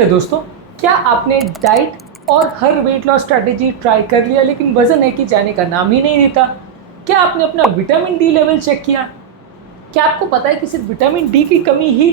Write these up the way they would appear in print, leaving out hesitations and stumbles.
Hello दोस्तों, क्या आपने डाइट और हर वेट लॉस स्ट्रैटेजी ट्राई कर लिया लेकिन वजन है कि जाने का नाम ही नहीं लेता? क्या आपने अपना विटामिन डी लेवल चेक किया? क्या आपको पता है कि सिर्फ विटामिन डी की कमी ही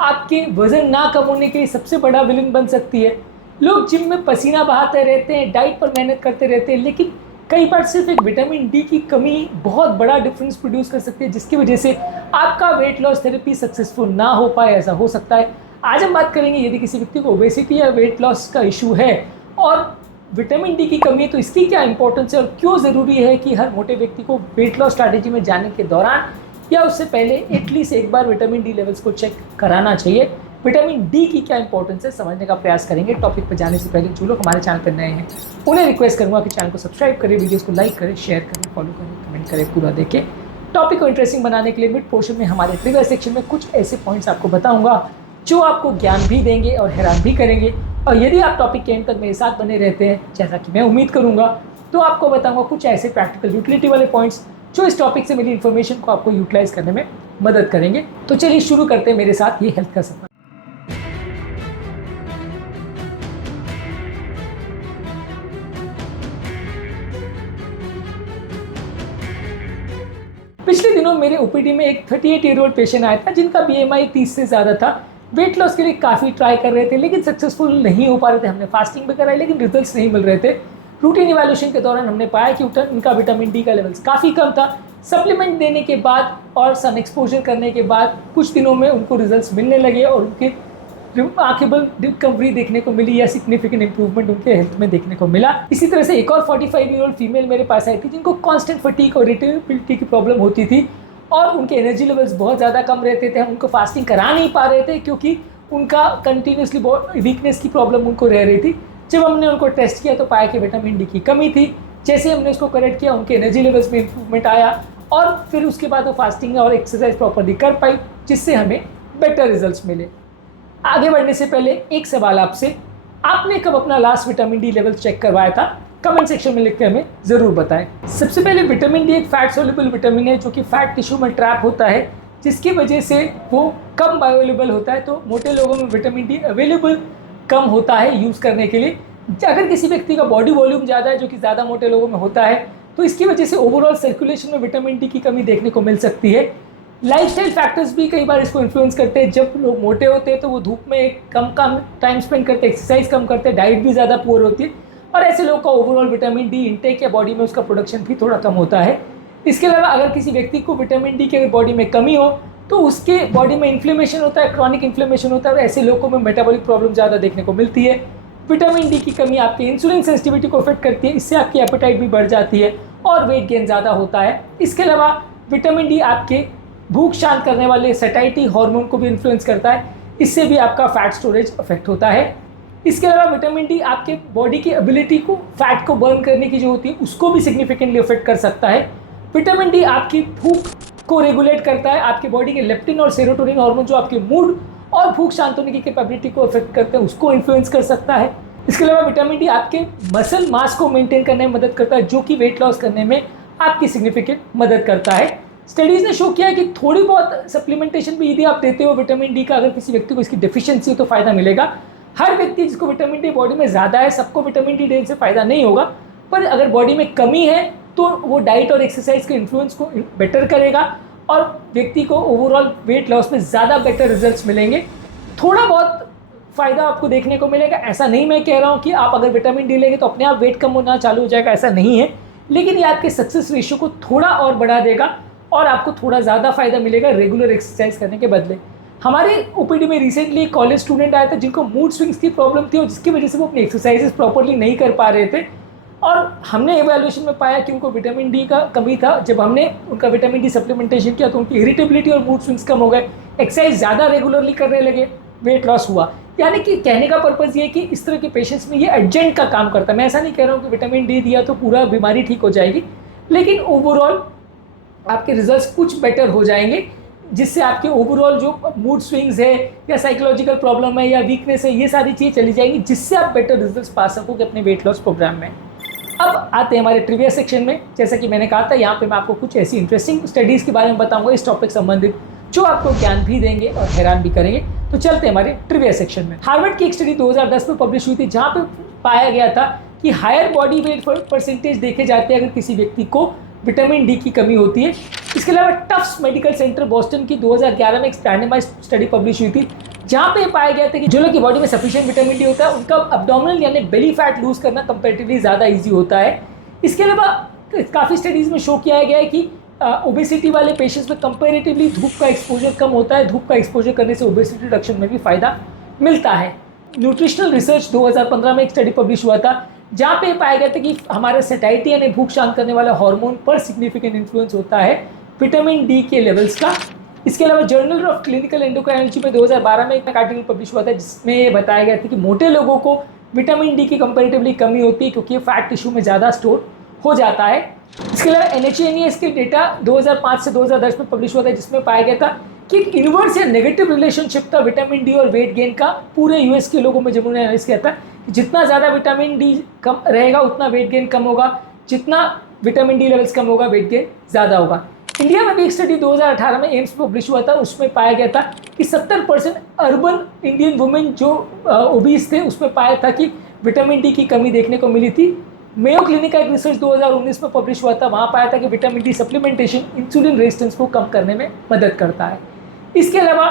आपके वजन ना कम होने के लिए सबसे बड़ा विलन बन सकती है? लोग जिम में पसीना बहाते रहते हैं, डाइट पर मेहनत करते रहते हैं, लेकिन कई बार सिर्फ एक विटामिन डी की कमी बहुत बड़ा डिफरेंस प्रोड्यूस कर सकती है, जिसकी वजह से आपका वेट लॉस थेरेपी सक्सेसफुल ना हो पाए। ऐसा हो सकता है। आज हम बात करेंगे, यदि किसी व्यक्ति को ओबेसिटी या वेट लॉस का इशू है और विटामिन डी की कमी है तो इसकी क्या इंपॉर्टेंस है और क्यों ज़रूरी है कि हर मोटे व्यक्ति को वेट लॉस स्ट्रैटेजी में जाने के दौरान या उससे पहले एटलीस्ट एक बार विटामिन डी लेवल्स को चेक कराना चाहिए। विटामिन डी की क्या इंपॉर्टेंस है समझने का प्रयास करेंगे। टॉपिक पर जाने से पहले जो लोग हमारे चैनल पर नए हैं उन्हें रिक्वेस्ट करूंगा कि चैनल को सब्सक्राइब करें, वीडियोस को लाइक करें, शेयर करें, फॉलो करें, कमेंट करें, पूरा देखें। टॉपिक को इंटरेस्टिंग बनाने के लिए मिड पोर्शन में हमारे ट्रिविया सेक्शन में कुछ ऐसे पॉइंट्स आपको बताऊंगा जो आपको ज्ञान भी देंगे और हैरान भी करेंगे। और यदि आप टॉपिक के एंड तक मेरे साथ बने रहते हैं, जैसा कि मैं उम्मीद करूंगा, तो आपको बताऊंगा कुछ ऐसे प्रैक्टिकल यूटिलिटी वाले पॉइंट्स जो इस टॉपिक से मिली इन्फॉर्मेशन को आपको यूटिलाइज करने में मदद करेंगे। तो चलिए शुरू करते हैं मेरे साथ ये हेल्थ का सफर। पिछले दिनों मेरे ओपीडी में एक 38 ईयर ओल्ड पेशेंट आया था जिनका बीएमआई 30 से ज़्यादा था। वेट लॉस के लिए काफ़ी ट्राई कर रहे थे लेकिन सक्सेसफुल नहीं हो पा रहे थे। हमने फास्टिंग भी कराई लेकिन रिजल्ट्स नहीं मिल रहे थे। रूटीन इवैल्यूएशन के दौरान हमने पाया कि उनका विटामिन डी का लेवल्स काफ़ी कम था। सप्लीमेंट देने के बाद और सन एक्सपोजर करने के बाद कुछ दिनों में उनको रिजल्ट्स मिलने लगे और उनके रिमार्केबल रिकवरी देखने को मिली या सिग्निफिकेंट इंप्रूवमेंट उनके हेल्थ में देखने को मिला। इसी तरह से एक और 45 ईयर ओल्ड फीमेल मेरे पास आई थी जिनको कांस्टेंट फटीग और इरिटेबिलिटी की प्रॉब्लम होती थी और उनके एनर्जी लेवल्स बहुत ज़्यादा कम रहते थे। हम उनको फास्टिंग करा नहीं पा रहे थे क्योंकि उनका कंटिन्यूसली वीकनेस की प्रॉब्लम उनको रह रही थी। जब हमने उनको टेस्ट किया तो पाया कि विटामिन डी की कमी थी। जैसे हमने उसको करेक्ट किया उनके एनर्जी लेवल्स में इंप्रूवमेंट आया और फिर उसके बाद वो फास्टिंग और एक्सरसाइज प्रॉपरली कर पाई, जिससे हमें बेटर रिजल्ट्स मिले। आगे बढ़ने से पहले एक सवाल आपसे, आपने कब अपना last vitamin D level check करवाया था? कमेंट सेक्शन में लिख के हमें ज़रूर बताएं। सबसे पहले विटामिन डी एक फैट सोल्यूबल विटामिन है जो कि फैट टिश्यू में ट्रैप होता है, जिसकी वजह से वो कम बायोअवेलेबल होता है। तो मोटे लोगों में विटामिन डी अवेलेबल कम होता है यूज़ करने के लिए। अगर किसी व्यक्ति का बॉडी वॉल्यूम ज़्यादा है, जो कि ज़्यादा मोटे लोगों में होता है, तो इसकी वजह से ओवरऑल सर्कुलेशन में विटामिन डी की कमी देखने को मिल सकती है। लाइफस्टाइल फैक्टर्स भी कई बार इसको इन्फ्लुएंस करते हैं। जब लोग मोटे होते हैं तो वो धूप में कम टाइम स्पेंड करते हैं, एक्सरसाइज कम करते हैं, डाइट भी ज़्यादा पुअर होती है और ऐसे लोगों का ओवरऑल विटामिन डी इंटेक या बॉडी में उसका प्रोडक्शन भी थोड़ा कम होता है। इसके अलावा अगर किसी व्यक्ति को विटामिन डी की बॉडी में कमी हो तो उसके बॉडी में इन्फ्लेमेशन होता है, क्रॉनिक इन्फ्लेमेशन होता है और ऐसे लोगों में मेटाबॉलिक प्रॉब्लम ज़्यादा देखने को मिलती है। विटामिन डी की कमी आपकी इंसुलिन सेंसिटिविटी को अफेक्ट करती है, इससे आपकी एपेटाइट भी बढ़ जाती है और वेट गेन ज़्यादा होता है। इसके अलावा विटामिन डी आपके भूख शांत करने वाले सैटिस्फैक्टरी हार्मोन को भी इन्फ्लुएंस करता है, इससे भी आपका फैट स्टोरेज अफेक्ट होता है। इसके अलावा विटामिन डी आपके बॉडी की एबिलिटी को फैट को बर्न करने की जो होती है उसको भी सिग्निफिकेंटली अफेक्ट कर सकता है। विटामिन डी आपकी भूख को रेगुलेट करता है, आपके बॉडी के लेप्टिन और सेरोटोनिन हार्मोन जो आपके मूड और भूख शांत होने की कैपेबिलिटी को अफेक्ट करते हैं उसको इन्फ्लुएंस कर सकता है। इसके अलावा विटामिन डी आपके मसल मास को मेंटेन करने में मदद करता है, जो कि वेट लॉस करने में आपकी सिग्निफिकेंट मदद करता है। स्टडीज़ ने शो किया है कि थोड़ी बहुत सप्लीमेंटेशन भी यदि आप देते हो विटामिन डी का, अगर किसी व्यक्ति को इसकी डेफिशिएंसी है तो फ़ायदा मिलेगा। हर व्यक्ति जिसको विटामिन डी बॉडी में ज़्यादा है, सबको विटामिन डी देने से फ़ायदा नहीं होगा, पर अगर बॉडी में कमी है तो वो डाइट और एक्सरसाइज के इन्फ्लुएंस को बेटर करेगा और व्यक्ति को ओवरऑल वेट लॉस में ज़्यादा बेटर रिजल्ट्स मिलेंगे। थोड़ा बहुत फ़ायदा आपको देखने को मिलेगा। ऐसा नहीं मैं कह रहा हूँ कि आप अगर विटामिन डी लेंगे तो अपने आप वेट कम होना चालू हो जाएगा, ऐसा नहीं है, लेकिन ये आपके सक्सेस रेशियो को थोड़ा और बढ़ा देगा और आपको थोड़ा ज़्यादा फ़ायदा मिलेगा रेगुलर एक्सरसाइज करने के बदले। हमारे ओपीडी में रिसेंटली एक कॉलेज स्टूडेंट आया था जिनको मूड स्विंग्स की प्रॉब्लम थी और जिसकी वजह से वो अपनी एक्सरसाइजेस प्रॉपरली नहीं कर पा रहे थे और हमने एवेल्यूएशन में पाया कि उनको विटामिन डी का कमी था। जब हमने उनका विटामिन डी सप्लीमेंटेशन किया तो उनकी इरिटेबिलिटी और मूड स्विंग्स कम हो गए, एक्सरसाइज ज़्यादा रेगुलरली करने लगे, वेट लॉस हुआ। यानी कि कहने का पर्पज़ ये है कि इस तरह के पेशेंट्स में ये एजेंट का काम करता है। मैं ऐसा नहीं कह रहा हूँ कि विटामिन डी दिया तो पूरा बीमारी ठीक हो जाएगी, लेकिन ओवरऑल आपके रिजल्ट्स कुछ बेटर हो जाएंगे, जिससे आपके ओवरऑल जो मूड स्विंग्स है या साइकोलॉजिकल प्रॉब्लम है या वीकनेस है, ये सारी चीज़ें चली जाएंगी, जिससे आप बेटर रिजल्ट्स पा सकोगे अपने वेट लॉस प्रोग्राम में। अब आते हैं हमारे ट्रिविया सेक्शन में। जैसा कि मैंने कहा था, यहाँ पे मैं आपको कुछ ऐसी इंटरेस्टिंग स्टडीज़ के बारे में बताऊंगा इस टॉपिक संबंधित जो आपको ज्ञान भी देंगे और हैरान भी करेंगे। तो चलते हैं हमारे ट्रिविया सेक्शन में। हार्वर्ड की एक स्टडी 2010 में पब्लिश हुई थी जहां पे पाया गया था कि हायर बॉडी वेट परसेंटेज देखे जाते हैं अगर किसी व्यक्ति को विटामिन डी की कमी होती है। इसके अलावा टफ्ट्स मेडिकल सेंटर बोस्टन की 2011 में एक रैंडमाइज्ड स्टडी पब्लिश हुई थी जहां पे पाया गया था कि जो लोग की बॉडी में सफिशिएंट विटामिन डी होता है उनका अब्डोमिनल यानी बेली फैट लूज करना कंपैरेटिवली ज़्यादा ईजी होता है। इसके अलावा काफ़ी स्टडीज़ में शो किया गया है कि ओबेसिटी वाले पेशेंट्स में कंपैरेटिवली धूप का एक्सपोजर कम होता है। धूप का एक्सपोजर करने से ओबेसिटी रिडक्शन में भी फ़ायदा मिलता है। न्यूट्रिशनल रिसर्च 2015 में एक स्टडी पब्लिश हुआ था जहाँ पे पाया गया था कि हमारे सेटाइटी यानी भूख शांत करने वाला हार्मोन पर सिग्निफिकेंट इन्फ्लुएंस होता है विटामिन डी के लेवल्स का। इसके अलावा जर्नल ऑफ क्लिनिकल एंडोक्राइनोलॉजी में 2012 में एक आर्टिकल पब्लिश हुआ था जिसमें बताया गया था कि मोटे लोगों को विटामिन डी की कंपैरेटिवली कमी होती है क्योंकि ये फैट टिश्यू में ज़्यादा स्टोर हो जाता है। इसके अलावा NHANES के डेटा 2005 से 2010 में पब्लिश हुआ था जिसमें पाया गया था कि एक इन्वर्स या नेगेटिव रिलेशनशिप था विटामिन डी और वेट गेन का पूरे US के लोगों में। जब उन्होंने एनालिसिस किया था कि जितना ज़्यादा विटामिन डी कम रहेगा उतना वेट गेन कम होगा, जितना विटामिन डी लेवल्स कम होगा वेट गेन ज़्यादा होगा। इंडिया में भी एक स्टडी 2018 में एम्स में पब्लिश हुआ था, उसमें पाया गया था कि 70% अर्बन इंडियन वुमेन जो ओबीस थे उसमें पाया था कि विटामिन डी की कमी देखने को मिली थी। मेयो क्लिनिक का एक रिसर्च 2019 में पब्लिश हुआ था, वहाँ पाया था कि vitamin D supplementation insulin resistance को कम करने में मदद करता है। इसके अलावा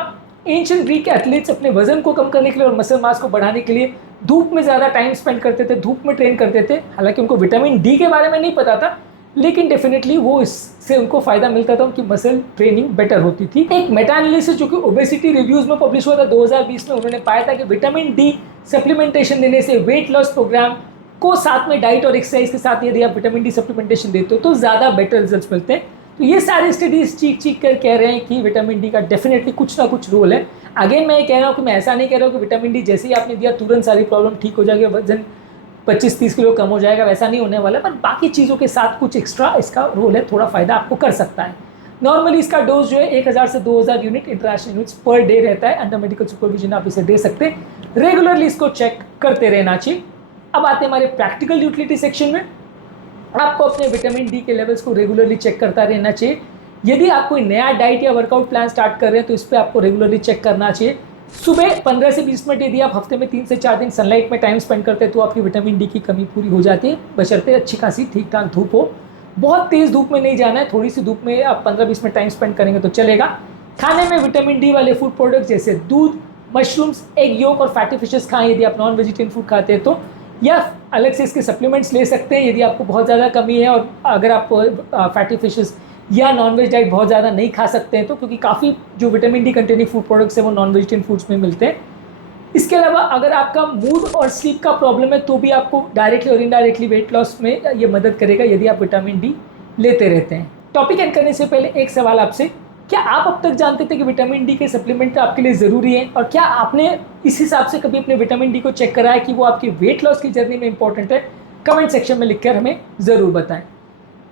एंशिएंट ग्रीक एथलीट्स अपने वजन को कम करने के लिए और मसल मास को बढ़ाने के लिए धूप में ज़्यादा टाइम स्पेंड करते थे, धूप में ट्रेन करते थे। हालांकि उनको विटामिन डी के बारे में नहीं पता था लेकिन डेफिनेटली वो इससे उनको फ़ायदा मिलता था, उनकी मसल ट्रेनिंग बेटर होती थी। एक मेटा एनालिसिस जो कि ओबेसिटी रिव्यूज़ में पब्लिश हुआ था 2020 में, उन्होंने पाया था कि विटामिन डी सप्लीमेंटेशन देने से वेट लॉस प्रोग्राम को साथ में डाइट और एक्सरसाइज के साथ यदि आप विटामिन डी सप्लीमेंटेशन देते हो तो ज़्यादा बेटर रिजल्ट्स मिलते हैं। तो ये सारे स्टडीज चीख कर कह रहे हैं कि विटामिन डी का डेफिनेटली कुछ ना कुछ रोल है। अगेन मैं ये कह रहा हूँ कि मैं ऐसा नहीं कह रहा हूँ कि विटामिन डी जैसे ही आपने दिया तुरंत सारी प्रॉब्लम ठीक हो जाएगी, वजन 25-30 किलो कम हो जाएगा, वैसा नहीं होने वाला। पर बाकी चीज़ों के साथ कुछ एक्स्ट्रा इसका रोल है, थोड़ा फ़ायदा आपको कर सकता है। नॉर्मली इसका डोज जो है 1000 से 2000 unit international units per day रहता है। अंडर मेडिकल सुपरविजन आप इसे दे सकते हैं। रेगुलरली इसको चेक करते रहना चाहिए। अब आते हैं हमारे प्रैक्टिकल यूटिलिटी सेक्शन में। आपको अपने विटामिन डी के लेवल्स को रेगुलरली चेक करता रहना चाहिए। यदि आप कोई नया डाइट या वर्कआउट प्लान स्टार्ट कर रहे हैं तो इस पर आपको रेगुलरली चेक करना चाहिए। सुबह 15 से 20 मिनट यदि आप हफ्ते में 3 से 4 दिन सनलाइट में टाइम स्पेंड करते हैं तो आपकी विटामिन डी की कमी पूरी हो जाती है, बशर्ते अच्छी खासी ठीक ठाक धूप हो। बहुत तेज़ धूप में नहीं जाना है, थोड़ी सी धूप में आप 15-20 मिनट टाइम स्पेंड करेंगे तो चलेगा। खाने में विटामिन डी वाले फूड प्रोडक्ट्स जैसे दूध, मशरूम्स, एग योक और फैटी फिशेस खाएं यदि आप नॉन वेजिटेरियन फूड खाते हैं तो, या अलग से इसके सप्लीमेंट्स ले सकते हैं यदि आपको बहुत ज़्यादा कमी है और अगर आप फैटी फिशेस या नॉन वेज डाइट बहुत ज़्यादा नहीं खा सकते हैं तो, क्योंकि काफ़ी जो vitamin D containing food products हैं वो नॉन वेजिटेरियन फूड्स में मिलते हैं। इसके अलावा अगर आपका मूड और स्लीप का प्रॉब्लम है तो भी आपको डायरेक्टली और इनडायरेक्टली वेट लॉस में ये मदद करेगा यदि आप विटामिन डी लेते रहते हैं। टॉपिक एंड करने से पहले एक सवाल आपसे, क्या आप अब तक जानते थे कि विटामिन डी के सप्लीमेंट आपके लिए ज़रूरी है? और क्या आपने इस हिसाब से कभी अपने विटामिन डी को चेक कराया कि वो आपकी वेट लॉस की जर्नी में इंपॉर्टेंट है? कमेंट सेक्शन में लिखकर हमें ज़रूर बताएं।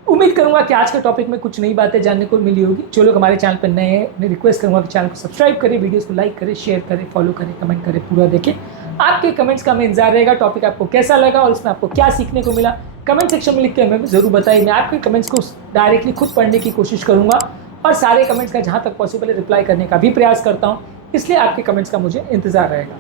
उम्मीद करूंगा कि आज के टॉपिक में कुछ नई बातें जानने को मिली होगी। जो लोग हमारे चैनल पर नए हैं मैं रिक्वेस्ट करूंगा कि चैनल को सब्सक्राइब करें, वीडियोस को लाइक करें, शेयर करें, फॉलो करें, कमेंट करें, पूरा देखें। आपके कमेंट्स का हमें इंतजार रहेगा। टॉपिक आपको कैसा लगा और इसमें आपको क्या सीखने को मिला कमेंट सेक्शन में लिख के हमें ज़रूर बताइए। मैं आपके कमेंट्स को डायरेक्टली खुद पढ़ने की कोशिश करूँगा और सारे कमेंट्स का जहाँ तक पॉसिबल है रिप्लाई करने का भी प्रयास करता हूँ, इसलिए आपके कमेंट्स का मुझे इंतज़ार रहेगा।